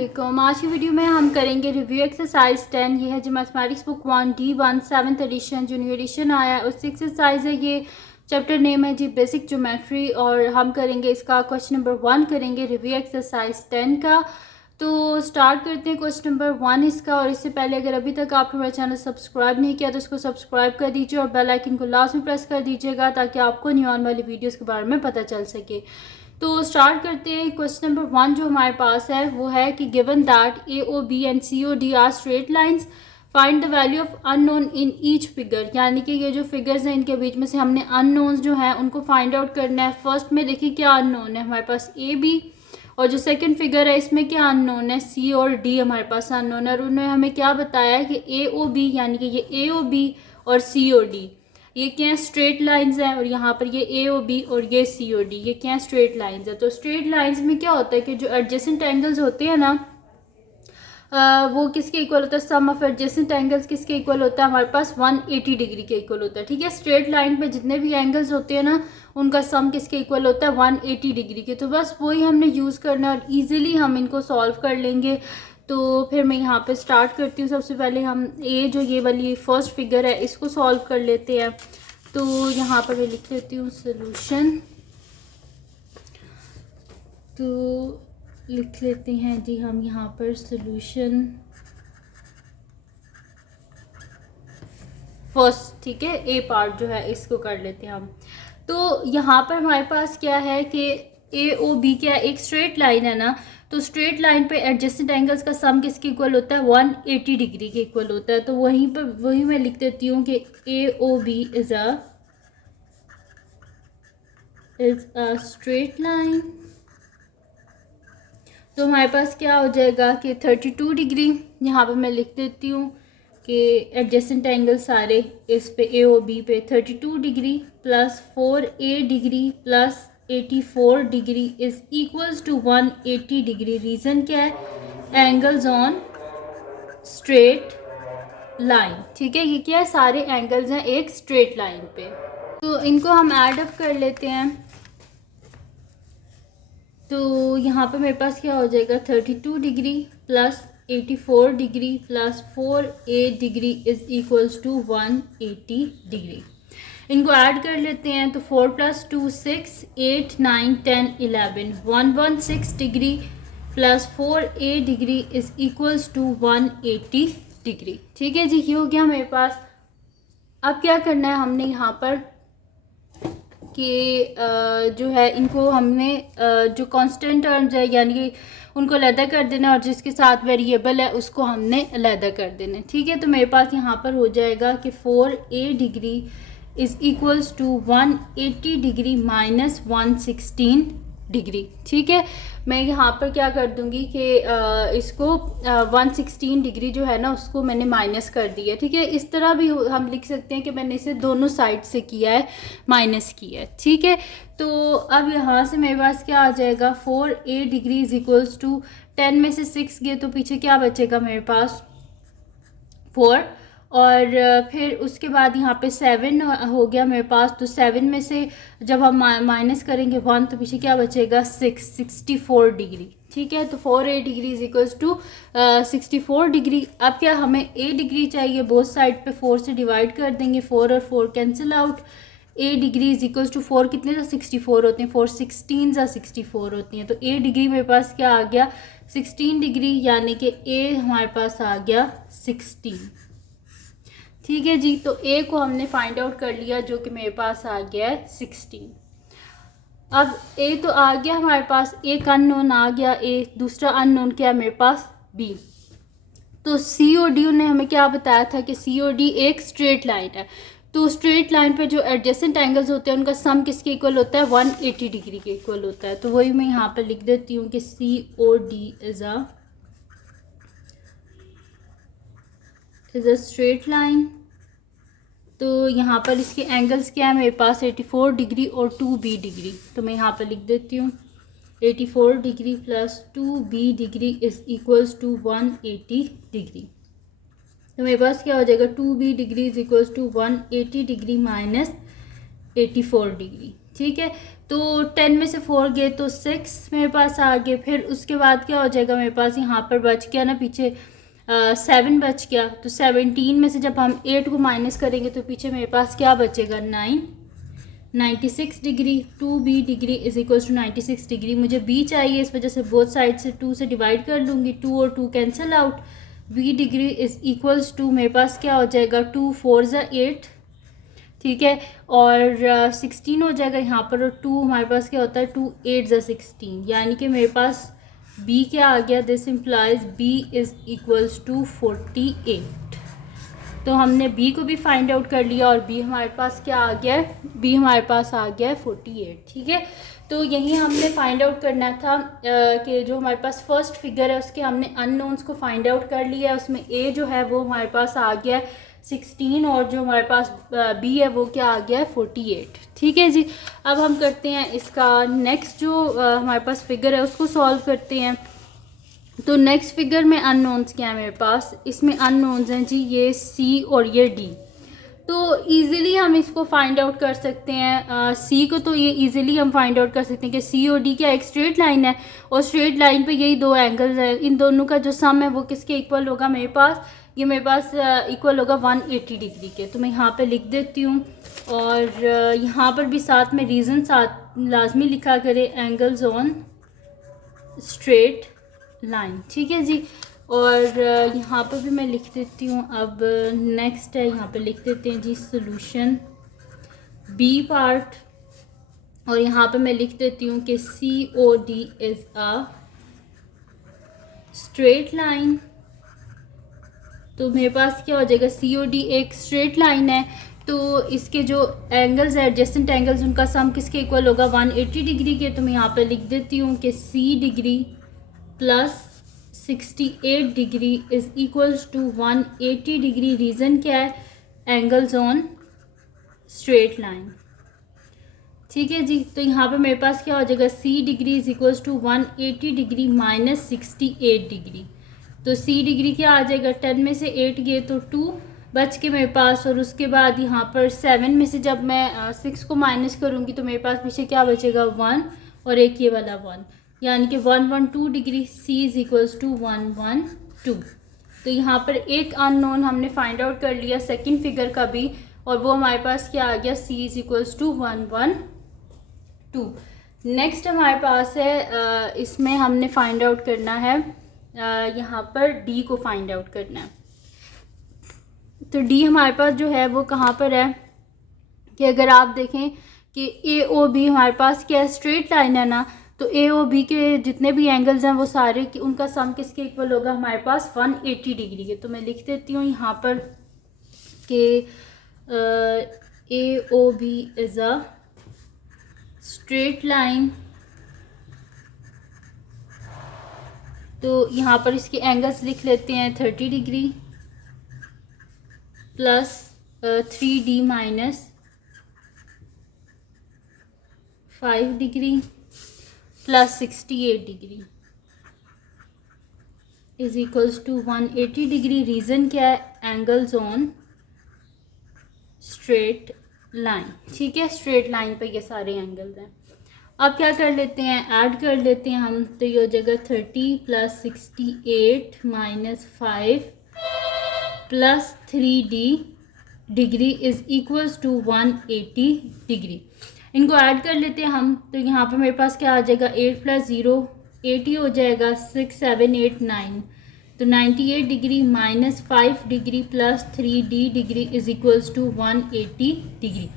अस्सलामुअलैकुम। आज की वीडियो में हम करेंगे रिव्यू एक्सरसाइज 10। ये है जो mathematics book 1D1 7th edition जो न्यू एडिशन आया है उससे एक्सरसाइज है। ये चैप्टर नेम है जी बेसिक ज्योमेट्री और हम करेंगे इसका क्वेश्चन नंबर 1 करेंगे रिव्यू एक्सरसाइज 10 का। तो स्टार्ट करते हैं क्वेश्चन नंबर 1 इसका। और इससे पहले अगर अभी तक आपने मेरा चैनल सब्सक्राइब नहीं किया तो उसको सब्सक्राइब कर दीजिए और बेल आइकन को लास्ट में प्रेस कर दीजिएगा ताकि आपको न्यू आने वाली वीडियोज़ के बारे में पता चल सके। तो स्टार्ट करते हैं। क्वेश्चन नंबर 1 जो हमारे पास है वो है कि given that AOB and COD are straight lines, find the value of unknown in each figure. यानी कि ये जो फिगर्स हैं इनके बीच में से हमने अननोन्स जो हैं उनको फाइंड आउट करना है। फर्स्ट में देखिए क्या अननोन है हमारे पास AB, और जो सेकंड फिगर है इसमें क्या अननोन है C और D हमारे पास अननोन है। और उन्होंने हमें क्या बताया कि AOB यानी कि ये AOB और COD ये क्या है स्ट्रेट लाइंस हैं, और यहाँ पर ये AOB और ये COD ये क्या है स्ट्रेट लाइंस है। तो स्ट्रेट लाइंस में क्या होता है कि जो एडजेसेंट एंगल्स होते हैं ना वो किसके इक्वल होता है, सम ऑफ एडजेसेंट एंगल्स किसके इक्वल होता है हमारे पास 180 डिग्री के इक्वल होता है। ठीक है, स्ट्रेट लाइन पे जितने भी एंगल्स होते हैं ना उनका सम किसके इक्वल होता है 180 डिग्री के। तो बस वही हमने यूज़ करना है और ईजिली हम इनको सॉल्व कर लेंगे। तो फिर मैं यहाँ पे स्टार्ट करती हूँ। सबसे पहले हम ये वाली फर्स्ट फिगर है इसको सॉल्व कर लेते हैं। तो यहाँ पर मैं लिख लेती हूँ सोल्यूशन। तो लिख लेते हैं जी हम यहाँ पर सोल्यूशन फर्स्ट। ठीक है, ए पार्ट जो है इसको कर लेते हैं हम। तो यहाँ पर हमारे पास क्या है कि AOB क्या है, एक स्ट्रेट लाइन है ना। तो स्ट्रेट लाइन पे एडजेसेंट एंगल्स का सम किसके इक्वल होता है 180 डिग्री के इक्वल होता है। तो वही मैं लिख देती हूँ कि AOB is a straight line. तो हमारे पास क्या हो जाएगा कि 32 डिग्री। यहाँ पे मैं लिख देती हूँ कि एडजेसेंट एंगल सारे इस पे AOB पे 32 degree plus 4A degree plus 84 degree is equals to 180 degree. Reason क्या है, एंगल्स ऑन स्ट्रेट लाइन। ठीक है, ये क्या है सारे एंगल्स हैं एक स्ट्रेट लाइन पे। तो इनको हम ऐड अप कर लेते हैं। तो यहाँ पे मेरे पास क्या हो जाएगा 32 degree plus 84 degree plus 4A degree is equals to 180 degree. इनको ऐड कर लेते हैं। तो 4 + 2 6 8 9 10 11 116 degree plus 4A degree is equals to 180 degree. ठीक है जी, ये हो गया मेरे पास। अब क्या करना है हमने यहाँ पर कि जो है इनको हमने जो कांस्टेंट टर्म्स है यानी कि उनको अलहदा कर देना और जिसके साथ वेरिएबल है उसको हमने अलहदा कर देना। ठीक है, तो मेरे पास यहाँ पर हो जाएगा कि 4A degree is equals to 180 degree minus 116 degree. ठीक है, मैं यहाँ पर क्या कर दूँगी कि इसको 116 डिग्री जो है ना उसको मैंने माइनस कर दिया। ठीक है, इस तरह भी हम लिख सकते हैं कि मैंने इसे दोनों साइड से किया है, माइनस किया है। ठीक है, तो अब यहाँ से मेरे पास क्या आ जाएगा 4A degree is equals to 10 में से 6 गए तो पीछे क्या बचेगा मेरे पास 4, और फिर उसके बाद यहाँ पे 7 हो गया मेरे पास। तो 7 में से जब हम माइनस करेंगे 1 तो पीछे क्या बचेगा 64 डिग्री। ठीक है, तो 4A degree is equals to 64 degree. अब क्या हमें A डिग्री चाहिए, बोथ साइड पे 4 से डिवाइड कर देंगे, 4 और 4 cancel out. A degree is equals to 4 कितने सा 64 होते हैं, 4 16 सा 64 होती हैं। तो A डिग्री मेरे पास क्या आ गया 16 डिग्री, यानी कि A हमारे पास आ गया 16। ठीक है जी, तो A को हमने फाइंड आउट कर लिया जो कि मेरे पास आ गया है 16। अब A तो आ गया हमारे पास, एक अननोन आ गया A, दूसरा अननोन क्या है मेरे पास B। तो COD ने हमें क्या बताया था कि COD एक स्ट्रेट लाइन है। तो स्ट्रेट लाइन पे जो एडजेसेंट एंगल्स होते हैं उनका सम किसके इक्वल होता है 180 डिग्री के इक्वल होता है। तो वही मैं यहाँ पर लिख देती हूँ कि COD is a straight line. तो यहाँ पर इसके एंगल्स क्या है मेरे पास 84 डिग्री और 2B डिग्री। तो मैं यहाँ पर लिख देती हूँ 84 degree plus 2B degree is equals to 180 degree. तो मेरे पास क्या हो जाएगा 2B degree is equals to 180 degree minus 84 degree. ठीक है, तो 10 में से 4 गए तो 6 मेरे पास आ गए। फिर उसके बाद क्या हो जाएगा, मेरे पास यहाँ पर बच गया ना पीछे 7 बच गया। तो 17 में से जब हम 8 को माइनस करेंगे तो पीछे मेरे पास क्या बचेगा, 9, 96 degree. 2b degree is equal to 96 degree. मुझे b चाहिए, इस वजह से बोथ साइड से 2 से डिवाइड कर लूँगी, 2 और 2 cancel out. b degree is equals to मेरे पास क्या हो जाएगा, 2 4 ज़ा 8, ठीक है, और 16 हो जाएगा यहाँ पर, और 2 हमारे पास क्या होता है, 2 8 ज़ा 16, यानी कि मेरे पास b क्या आ गया, this implies b is equals to 48। तो हमने b को भी फाइंड आउट कर लिया और b हमारे पास क्या आ गया है, b हमारे पास आ गया है 48, ठीक है। तो यही हमने फाइंड आउट करना था कि जो हमारे पास फर्स्ट फिगर है उसके हमने अननोन्स को फाइंड आउट कर लिया है। उसमें a जो है वो हमारे पास आ गया है 16 और जो हमारे पास b है वो क्या आ गया है 48, ठीक है जी। अब हम करते हैं इसका नेक्स्ट जो हमारे पास फिगर है उसको सॉल्व करते हैं। तो नेक्स्ट फिगर में अननोन्स क्या है मेरे पास, इसमें अननोन्स हैं जी ये c और ये d। तो इजीली हम इसको फाइंड आउट कर सकते हैं, c को तो ये इजीली हम फाइंड आउट कर सकते हैं कि c और d क्या एक स्ट्रेट लाइन है, और स्ट्रेट लाइन पे यही दो एंगल्स है, इन दोनों का जो सम है वो किसके इक्वल होगा मेरे पास, ये मेरे पास इक्वल होगा 180 डिग्री के। तो मैं यहाँ पे लिख देती हूँ, और यहाँ पर भी साथ में रीज़न साथ लाजमी लिखा करे, एंगल्स ऑन स्ट्रेट लाइन, ठीक है जी। और यहाँ पर भी मैं लिख देती हूँ। अब नेक्स्ट है, यहाँ पे लिख देते हैं जी सॉल्यूशन बी पार्ट, और यहाँ पे मैं लिख देती हूँ कि C O D is a straight line. तो मेरे पास क्या हो जाएगा, सी ओ डी एक स्ट्रेट लाइन है, तो इसके जो एंगल्स है एडजेसेंट एंगल्स उनका सम किसके इक्वल होगा 180 डिग्री के। तो मैं यहाँ पे लिख देती हूँ कि C degree plus 68 degree is equals to 180 degree. Reason क्या है, एंगल्स ऑन स्ट्रेट लाइन, ठीक है जी। तो यहाँ पे मेरे पास क्या हो जाएगा, C degree is equals to 180 degree minus 68 degree. तो सी डिग्री क्या आ जाएगा, 10 में से 8 गए तो 2 बच के मेरे पास, और उसके बाद यहाँ पर 7 में से जब मैं 6 को माइनस करूँगी तो मेरे पास पीछे क्या बचेगा 1 और एक ये वाला 1, यानी कि 112 degree. C is equals to 112। तो यहाँ पर एक अननोन हमने फाइंड आउट कर लिया सेकंड फिगर का भी, और वो हमारे पास क्या आ गया, सी इज़ इक्वल्स टू 112। नेक्स्ट हमारे पास है इसमें हमने फाइंड आउट करना है यहाँ पर डी को फाइंड आउट करना है। तो डी हमारे पास जो है वो कहाँ पर है कि अगर आप देखें कि ए ओ बी हमारे पास क्या स्ट्रेट लाइन है ना, तो ए ओ बी के जितने भी एंगल्स हैं वो सारे उनका सम किसके इक्वल होगा हमारे पास 180 डिग्री के। तो मैं लिख देती हूँ यहाँ पर कि A O B is a straight line. तो यहाँ पर इसके एंगल्स लिख लेते हैं 30 degree plus 3d minus 5 degree plus 68 degree is equals to 180 degree. Reason क्या है, एंगल्स ऑन स्ट्रेट लाइन, ठीक है। स्ट्रेट लाइन पे ये सारे एंगल्स हैं। अब क्या कर लेते हैं, ऐड कर लेते हैं हम। तो ये हो जाएगा 30 plus 68 minus 5 plus 3d degree is equals to 180 degree. इनको ऐड कर लेते हैं हम। तो यहाँ पे मेरे पास क्या आ जाएगा, 8 प्लस 0 80 हो जाएगा, 6 7 8 9, तो 98 degree minus 5 degree plus 3d degree is equals to 180 degree.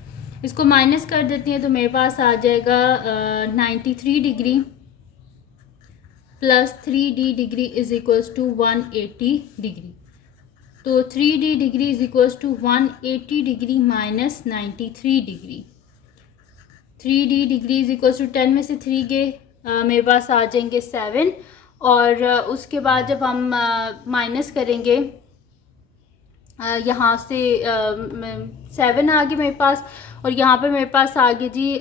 इसको माइनस कर देते हैं तो मेरे पास आ जाएगा 93 degree plus 3d degree is equals to 180 degree. तो 3d degree is equals to 180 degree minus 93 degree. 3d degree is equals to 10 में से 3 गए मेरे पास आ जाएंगे 7, और उसके बाद जब हम माइनस करेंगे यहाँ से 7 आ गए मेरे पास, और यहाँ पर मेरे पास आ गए जी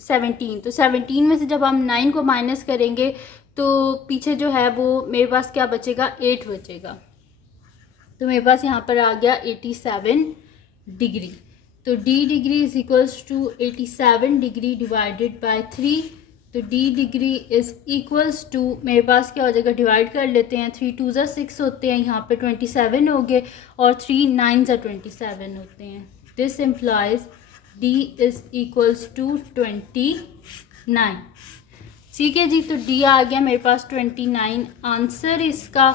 17। तो 17 में से जब हम 9 को माइनस करेंगे तो पीछे जो है वो मेरे पास क्या बचेगा, 8 बचेगा। तो मेरे पास यहाँ पर आ गया 87 डिग्री। तो D degree is equals to 87 degree divided by 3। तो D degree is equals to, मेरे पास क्या हो जाएगा, डिवाइड कर लेते हैं, 3 2 ज़ा 6 होते हैं, यहाँ पे 27 हो गए, और 3 9 ज़ा 27 होते हैं। This implies D is equals to 29। ठीक है जी, तो डी आ गया मेरे पास 29 आंसर इसका।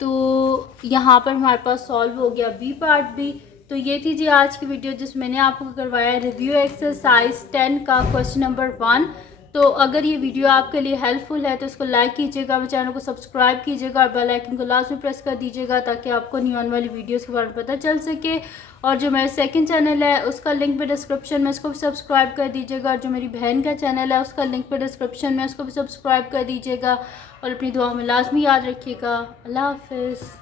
तो यहाँ पर हमारे पास सॉल्व हो गया बी पार्ट भी। तो ये थी जी आज की वीडियो जिसमें मैंने आपको करवाया रिव्यू एक्सरसाइज 10 का क्वेश्चन नंबर 1। तो अगर ये वीडियो आपके लिए हेल्पफुल है तो इसको लाइक कीजिएगा, मेरे चैनल को सब्सक्राइब कीजिएगा और बेल आइकन को लास्ट में प्रेस कर दीजिएगा ताकि आपको न्यू आने वाली वीडियोस के बारे में पता चल सके। और जो मेरा सेकंड चैनल है उसका लिंक पे डिस्क्रिप्शन में, उसको भी सब्सक्राइब कर दीजिएगा। और जो मेरी बहन का चैनल है उसका लिंक पे डिस्क्रिप्शन में, उसको भी सब्सक्राइब कर दीजिएगा। और अपनी दुआ में लाजमी याद रखिएगा। अल्लाह हाफिज़।